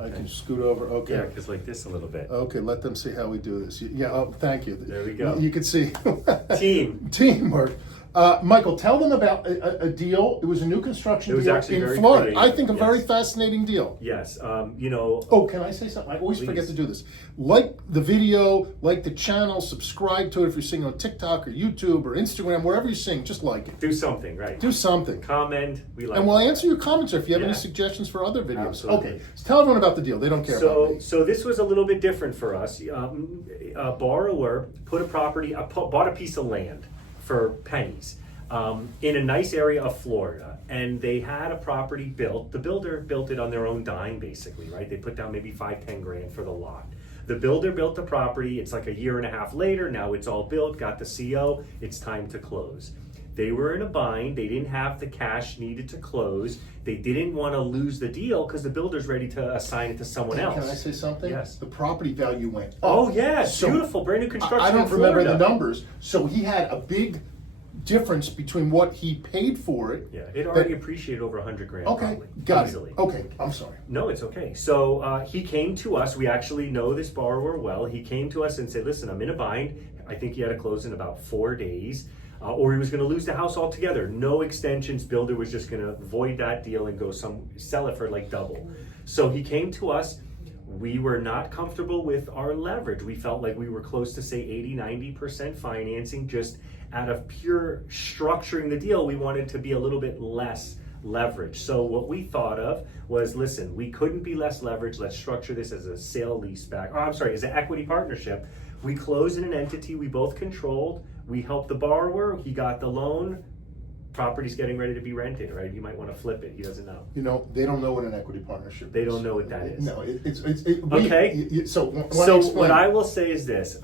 I can scoot over. Okay. Yeah, because like this a little bit. Okay, let them see how we do this. Yeah, oh, thank you. There we go. You can see. Teamwork. Michael, tell them about a deal. It was a new construction deal in Florida. I think a very fascinating deal. Yes. You know. Oh, can I say something? I always forget to do this. Like the video, like the channel, subscribe to it if you're seeing on TikTok or YouTube or Instagram, wherever you're seeing, just like it. Do something, right? Do something. Comment. We like. And we'll answer your comments if you have any suggestions for other videos. Absolutely. Okay. So tell everyone about the deal. They don't care about me. So this was a little bit different for us. A borrower bought a piece of land for pennies in a nice area of Florida, and they had a property built. The builder built it on their own dime, basically, right? They put down maybe $5-10 grand for the lot. The builder built the property. It's like a year and a half later. Now it's all built, got the CO. It's time to close. They were in a bind. They didn't have the cash needed to close. They didn't want to lose the deal because the builder's ready to assign it to someone else. Can I say something? Yes. The property value went up. Oh, yes. Beautiful. Brand new construction. I don't in remember Florida. the numbers. So he had a big difference between what he paid for it. Yeah, it already appreciated over 100 grand. Okay, probably, got easily. it. Okay, I'm sorry. No, it's okay. So he came to us. We actually know this borrower well. He came to us and said, listen, I'm in a bind. I think he had to close in about 4 days. Or he was going to lose the house altogether. No extensions. Builder was just going to void that deal and go sell it for like double. So he came to us. We were not comfortable with our leverage. We felt like we were close to say 80-90% financing. Just out of pure structuring the deal, we wanted to be a little bit less leverage. So what we thought of was, listen, we couldn't be less leverage. Let's structure this as a sale leaseback. Oh, I'm sorry, as an equity partnership. We closed in an entity we both controlled. We helped the borrower. He got the loan. Property's getting ready to be rented, right? You might want to flip it. He doesn't know. You know, they don't know what an equity partnership is. They don't know what that is. No, okay. So what I will say is this.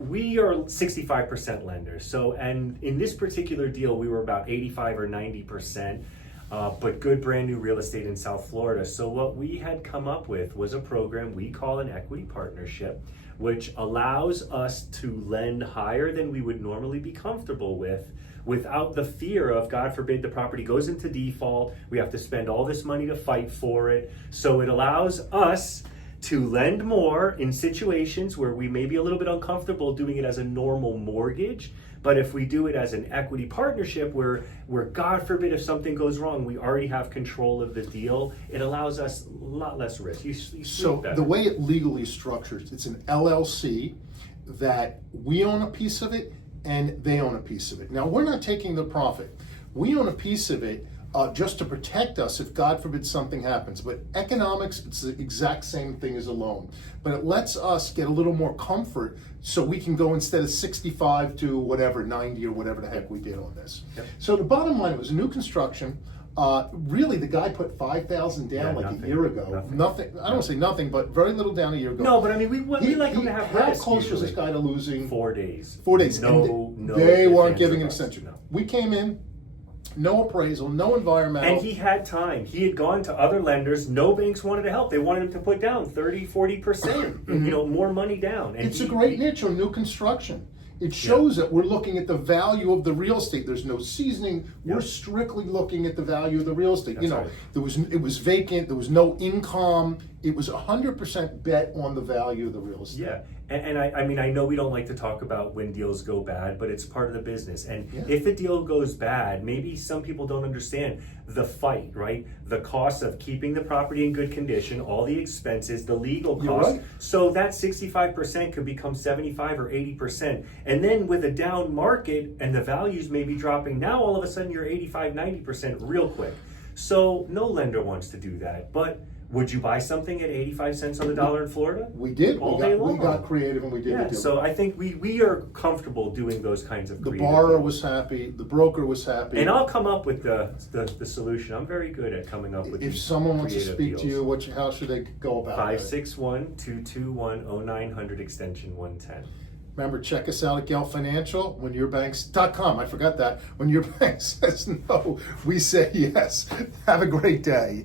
We are 65% lenders. So, and in this particular deal, we were about 85 or 90%, but good brand new real estate in South Florida. So what we had come up with was a program we call an equity partnership, which allows us to lend higher than we would normally be comfortable with, without the fear of, God forbid, the property goes into default. We have to spend all this money to fight for it. So it allows us to lend more in situations where we may be a little bit uncomfortable doing it as a normal mortgage. But if we do it as an equity partnership where God forbid, if something goes wrong, we already have control of the deal, it allows us a lot less risk. You so the way it legally structures, it's an LLC that we own a piece of it and they own a piece of it. Now, we're not taking the profit. We own a piece of it just to protect us if, God forbid, something happens. But economics, it's the exact same thing as a loan. But it lets us get a little more comfort so we can go instead of 65 to whatever, 90 or whatever the heck we did on this. Yep. So the bottom line, it was a new construction. Really, the guy put $5,000 down a year ago. Nothing. I don't say nothing, but very little down a year ago. No, but I mean, we like him to have How risk, close was this guy to losing? 4 days. 4 days. No, they weren't giving an extension. No. We came in, no appraisal, no environmental. And he had time. He had gone to other lenders. No banks wanted to help. They wanted him to put down 30-40%, more money down. And it's a great niche on new construction. It shows that we're looking at the value of the real estate. There's no seasoning. We're strictly looking at the value of the real estate. That's right. It was vacant. There was no income. It was 100% bet on the value of the real estate. Yeah, and I mean, I know we don't like to talk about when deals go bad, but it's part of the business. And if a deal goes bad, maybe some people don't understand the fight, right? The cost of keeping the property in good condition, all the expenses, the legal costs. Right. So that 65% could become 75 or 80%. And then with a down market and the values may be dropping, now all of a sudden you're 85, 90% real quick. So no lender wants to do that. But would you buy something at 85 cents on the dollar in Florida? We did. All day long. We got creative and we did the deal. So I think we are comfortable doing those kinds of creative The borrower deals. was happy. The broker was happy. And I'll come up with the solution. I'm very good at coming up with If someone wants to speak deals. to you, how should they go about it? 561-221-0900 extension 110. Remember, check us out at Gelt Financial. When your banks.com. I forgot that. When your bank says no, we say yes. Have a great day.